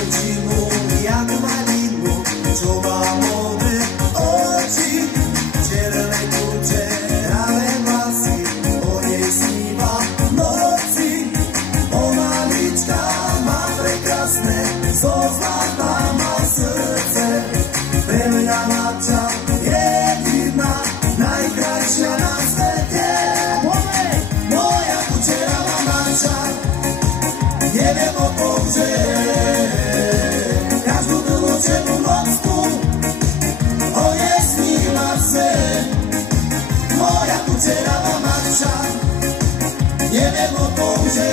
dievčinu, jak malinu, čo má modré oči, červené kúče, práve vlasy, o nej sníva v noci. Ona lička má prekrásne, zo zlata má srdce, pre mňa mladča jediná, najkrajšia na svete. Moja kučeravá mladča, neviem o tom, že každú dlhú nocku o nej sníva sen. Moja kučeravá mladča, neviem o tom, že